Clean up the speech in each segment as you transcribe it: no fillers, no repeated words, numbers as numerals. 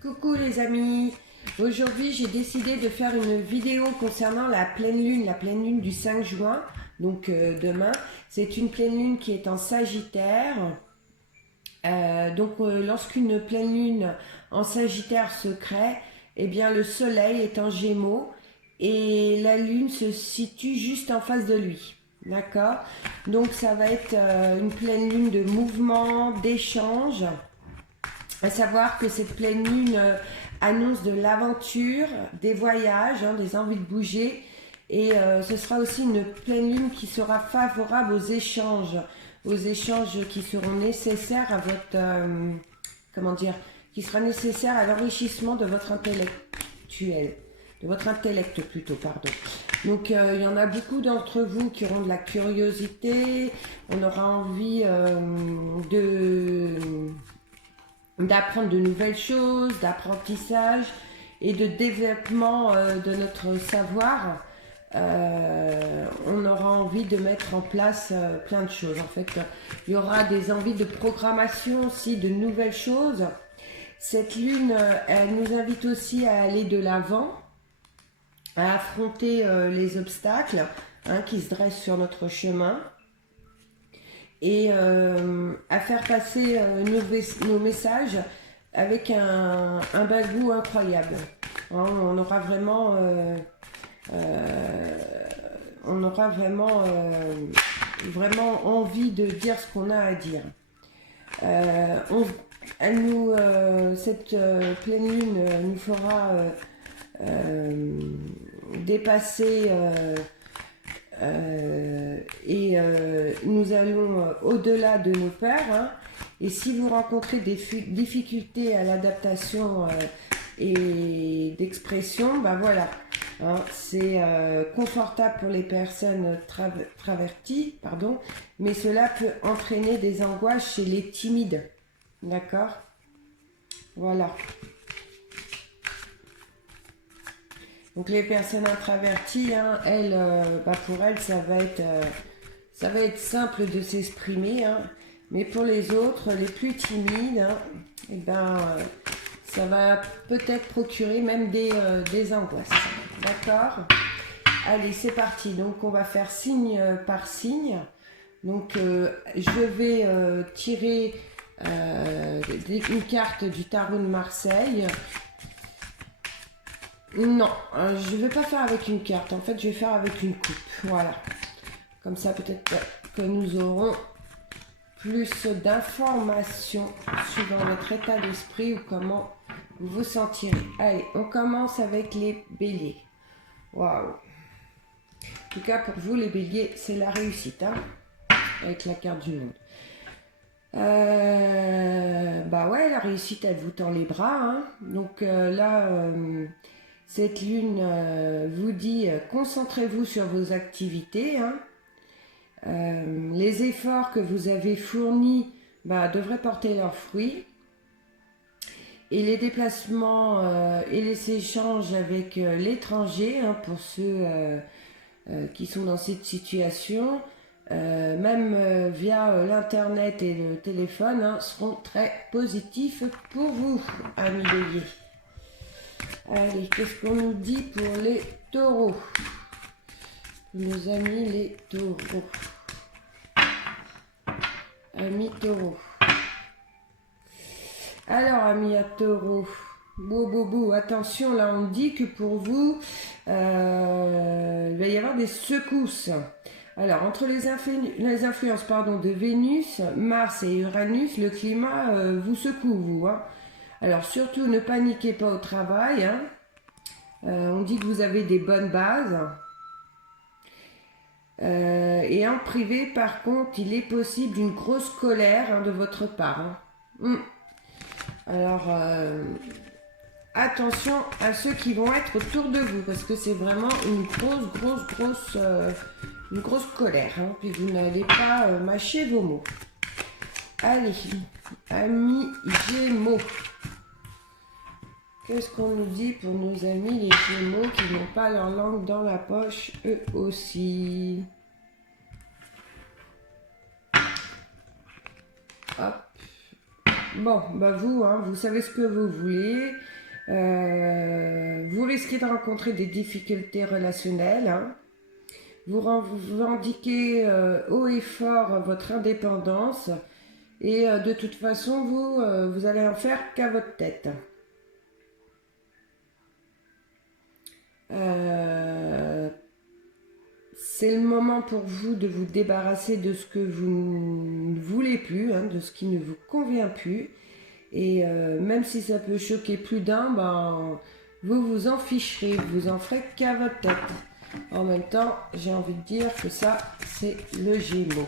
Coucou les amis, aujourd'hui j'ai décidé de faire une vidéo concernant la pleine lune du 5 juin, donc demain. C'est une pleine lune qui est en Sagittaire. Lorsqu'une pleine lune en Sagittaire se crée, eh bien le soleil est en Gémeaux et la lune se situe juste en face de lui. D'accord? Donc ça va être une pleine lune de mouvement, d'échange. À savoir que cette pleine lune annonce de l'aventure, des voyages, des envies de bouger. Et ce sera aussi une pleine lune qui sera favorable aux échanges qui seront nécessaires à votre, qui sera nécessaire à l'enrichissement de votre intellectuel, de votre intellect plutôt, pardon. Donc il y en a beaucoup d'entre vous qui auront de la curiosité, on aura envie d'apprendre de nouvelles choses, d'apprentissage et de développement de notre savoir. On aura envie de mettre en place plein de choses. En fait, il y aura des envies de programmation aussi, de nouvelles choses. Cette lune, elle nous invite aussi à aller de l'avant, à affronter les obstacles qui se dressent sur notre chemin et à faire passer nos messages avec un bagou incroyable. On aura vraiment vraiment envie de dire ce qu'on a à dire. Cette pleine lune nous fera dépasser nous allons au-delà de nos peurs. Et si vous rencontrez des difficultés à l'adaptation et d'expression, ben voilà, c'est confortable pour les personnes traverties, pardon, mais cela peut entraîner des angoisses chez les timides. D'accord? Voilà. Donc les personnes introverties, pour elles, ça va être simple de s'exprimer. Mais pour les autres, les plus timides, ça va peut-être procurer même des angoisses. D'accord? Allez, c'est parti. Donc on va faire signe par signe. Donc je vais tirer une carte du tarot de Marseille. Non, je ne vais pas faire avec une carte. En fait, je vais faire avec une coupe. Voilà. Comme ça, peut-être que nous aurons plus d'informations suivant votre état d'esprit ou comment vous vous sentirez. Allez, on commence avec les béliers. Waouh. En tout cas, pour vous, les béliers, c'est la réussite. Avec la carte du monde. La réussite, elle vous tend les bras. Donc cette lune vous dit concentrez-vous sur vos activités. Les efforts que vous avez fournis devraient porter leurs fruits. Et les déplacements et les échanges avec l'étranger, pour ceux qui sont dans cette situation, même via l'internet et le téléphone, seront très positifs pour vous, amis béliers. Allez, qu'est-ce qu'on nous dit pour les taureaux? Nos amis les taureaux. Amis taureaux. Alors, amis à taureaux, attention, là on dit que pour vous, il va y avoir des secousses. Alors, entre les influences de Vénus, Mars et Uranus, le climat vous secoue, vous. Alors, surtout, ne paniquez pas au travail. On dit que vous avez des bonnes bases. Et en privé, par contre, il est possible une grosse colère de votre part. Alors, attention à ceux qui vont être autour de vous, parce que c'est vraiment une grosse colère. Puis vous n'allez pas mâcher vos mots. Allez, amis Gémeaux. Qu'est-ce qu'on nous dit pour nos amis les Gémeaux qui n'ont pas leur langue dans la poche, eux aussi? Hop. Bon, bah vous, hein, vous savez ce que vous voulez. Vous risquez de rencontrer des difficultés relationnelles. Hein. Vous revendiquez haut et fort votre indépendance. Et de toute façon, vous allez en faire qu'à votre tête. C'est le moment pour vous de vous débarrasser de ce que vous ne voulez plus, hein, de ce qui ne vous convient plus. Et même si ça peut choquer plus d'un, ben, vous vous en ficherez, vous en ferez qu'à votre tête. En même temps, j'ai envie de dire que ça, c'est le Gémeaux.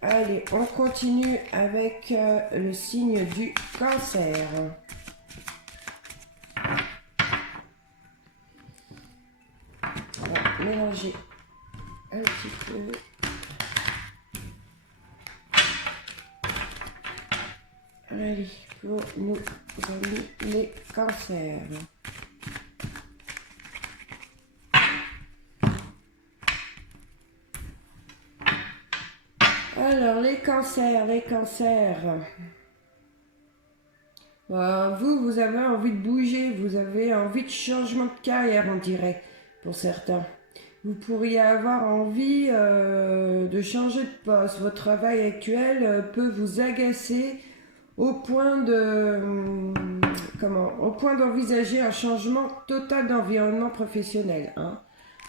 Allez, on continue avec le signe du Cancer. On va mélanger un petit peu. Allez, pour nos amis les cancers. Alors, les cancers. Vous avez envie de bouger, vous avez envie de changement de carrière, on dirait, pour certains. Vous pourriez avoir envie de changer de poste. Votre travail actuel peut vous agacer au point d'envisager un changement total d'environnement professionnel. Hein.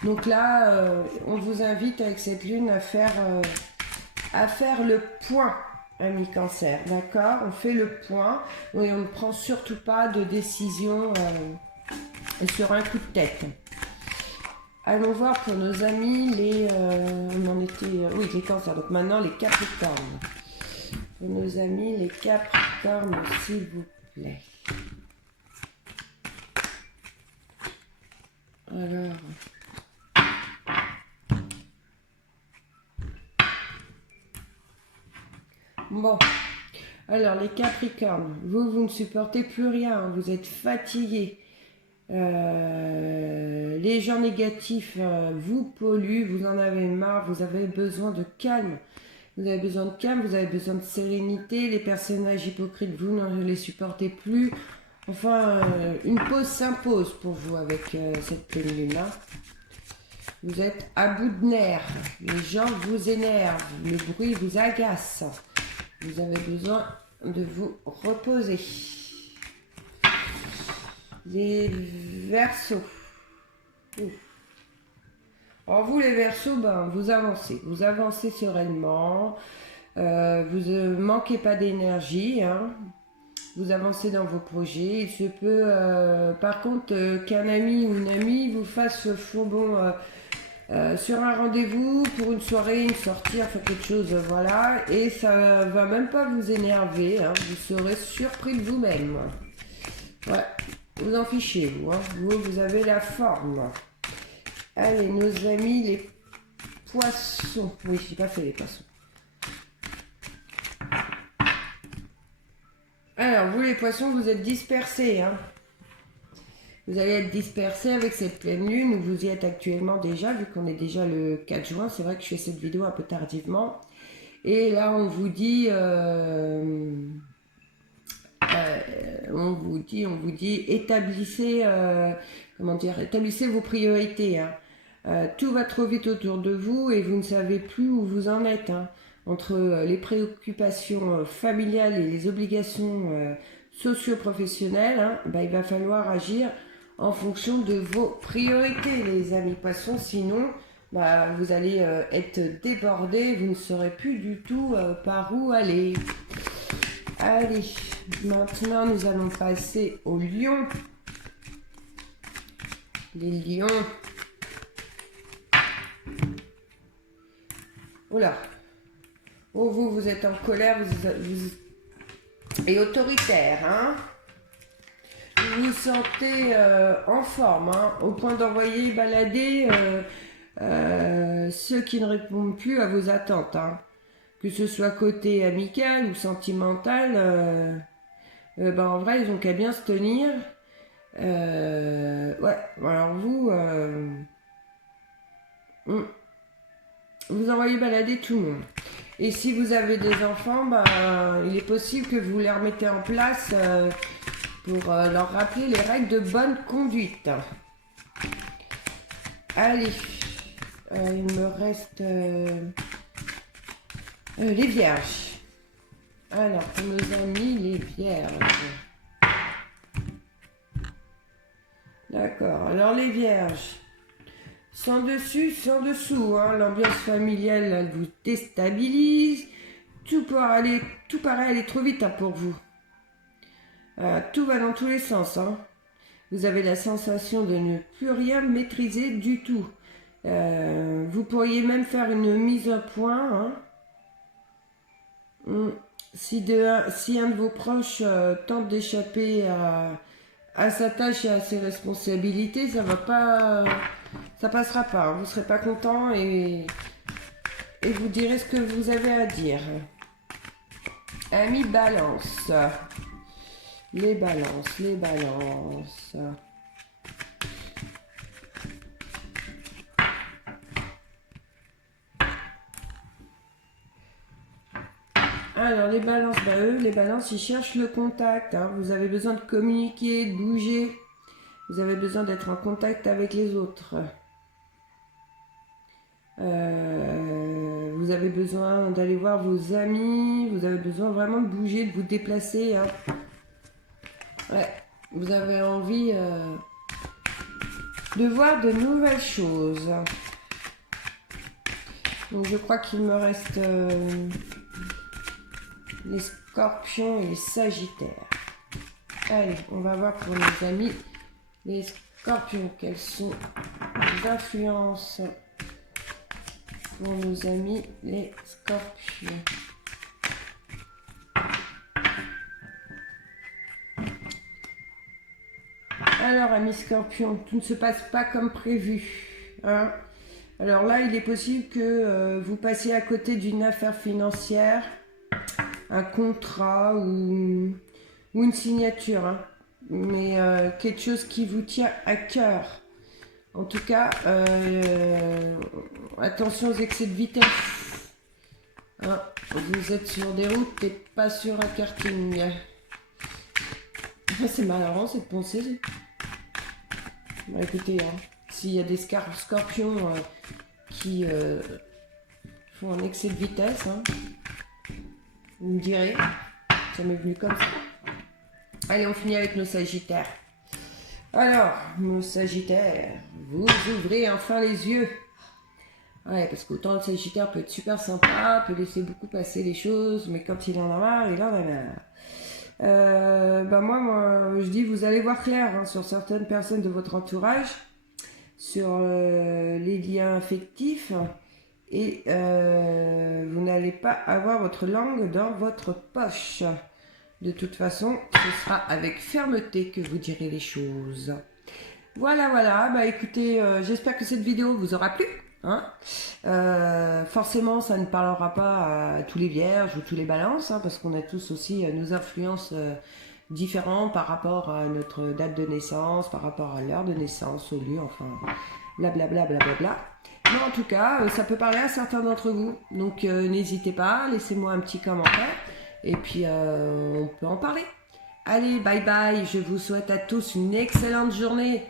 Donc là, on vous invite avec cette lune à faire le point, ami Cancer, d'accord? On fait le point et on ne prend surtout pas de décision sur un coup de tête. Allons voir pour nos amis les cancers. Donc maintenant les capricornes. Pour nos amis les capricornes, s'il vous plaît. Alors. Bon. Alors les capricornes, vous ne supportez plus rien, vous êtes fatigués. Les gens négatifs vous polluent, vous en avez marre, vous avez besoin de calme. Vous avez besoin de calme, vous avez besoin de sérénité. Les personnages hypocrites, vous ne les supportez plus. Enfin, une pause s'impose pour vous avec cette pleine lune-là. Vous êtes à bout de nerfs. Les gens vous énervent. Le bruit vous agace. Vous avez besoin de vous reposer. Les Verseaux. Alors vous les Verseaux, vous avancez sereinement, vous ne manquez pas d'énergie, hein. Vous avancez dans vos projets. Il se peut par contre qu'un ami ou une amie vous fasse faux bond sur un rendez-vous pour une soirée, une sortie, enfin quelque chose, voilà, et ça va même pas vous énerver, hein. Vous serez surpris de vous-même. Ouais, vous en fichez, vous, hein. Vous avez la forme. Allez, nos amis les poissons. Oui, j'ai pas fait les poissons. Alors, vous les poissons, vous êtes dispersés. Hein. Vous allez être dispersés avec cette pleine lune où vous y êtes actuellement déjà, vu qu'on est déjà le 4 juin. C'est vrai que je fais cette vidéo un peu tardivement. Et là, on vous dit... établissez, établissez vos priorités. Hein. Tout va trop vite autour de vous et vous ne savez plus où vous en êtes. Hein. Entre les préoccupations familiales et les obligations socio-professionnelles, hein, il va falloir agir en fonction de vos priorités, les amis poissons. Sinon, vous allez être débordés, vous ne saurez plus du tout par où aller. Allez, maintenant nous allons passer aux lions. Les lions. Oula. Oh, vous êtes en colère, vous et autoritaire, hein. Vous vous sentez en forme, hein, au point d'envoyer balader ceux qui ne répondent plus à vos attentes, hein. Que ce soit côté amical ou sentimental, en vrai, ils ont qu'à bien se tenir. Ouais, alors vous envoyez balader tout le monde. Et si vous avez des enfants, ben, il est possible que vous les remettez en place pour leur rappeler les règles de bonne conduite. Allez, il me reste les vierges. Alors, pour nos amis, les vierges. D'accord, alors les vierges. Sans dessus, sans dessous, hein. L'ambiance familiale, elle vous déstabilise. Tout paraît aller trop vite hein, pour vous. Tout va dans tous les sens. Hein. Vous avez la sensation de ne plus rien maîtriser du tout. Vous pourriez même faire une mise à point. Hein. Si un de vos proches tente d'échapper à sa tâche et à ses responsabilités, ça passera pas. Hein. Vous serez pas content et vous direz ce que vous avez à dire. Amis Balance. Les balances. Alors les balances, les balances, ils cherchent le contact. Hein. Vous avez besoin de communiquer, de bouger. Vous avez besoin d'être en contact avec les autres. Vous avez besoin d'aller voir vos amis. Vous avez besoin vraiment de bouger, de vous déplacer. Hein. Ouais, vous avez envie de voir de nouvelles choses. Donc je crois qu'il me reste les scorpions et les sagittaires. Allez, on va voir pour nos amis les scorpions. Quelles sont les influences pour nos amis les scorpions? Alors, amis scorpions, tout ne se passe pas comme prévu. Hein. Alors là, il est possible que vous passiez à côté d'une affaire financière, un contrat ou une signature. Hein. Mais quelque chose qui vous tient à cœur. En tout cas, attention aux excès de vitesse. Hein. Vous êtes sur des routes et pas sur un karting. C'est marrant cette pensée. Bah, écoutez, hein, s'il y a des scorpions qui font un excès de vitesse, hein, vous me direz, ça m'est venu comme ça. Allez, on finit avec nos sagittaires. Alors, nos sagittaires, vous ouvrez enfin les yeux. Ouais, parce qu'autant le sagittaire peut être super sympa, peut laisser beaucoup passer les choses, mais quand il en a marre, il en a marre. Moi, je dis, vous allez voir clair hein, sur certaines personnes de votre entourage, sur les liens affectifs, et vous n'allez pas avoir votre langue dans votre poche. De toute façon, ce sera avec fermeté que vous direz les choses. Voilà, bah écoutez, j'espère que cette vidéo vous aura plu. Hein. Forcément, ça ne parlera pas à tous les vierges ou tous les balances, hein, parce qu'on a tous aussi nos influences différentes par rapport à notre date de naissance, par rapport à l'heure de naissance, au lieu, enfin, blablabla. Mais en tout cas, ça peut parler à certains d'entre vous. Donc, n'hésitez pas, laissez-moi un petit commentaire, et puis on peut en parler. Allez, bye bye, je vous souhaite à tous une excellente journée.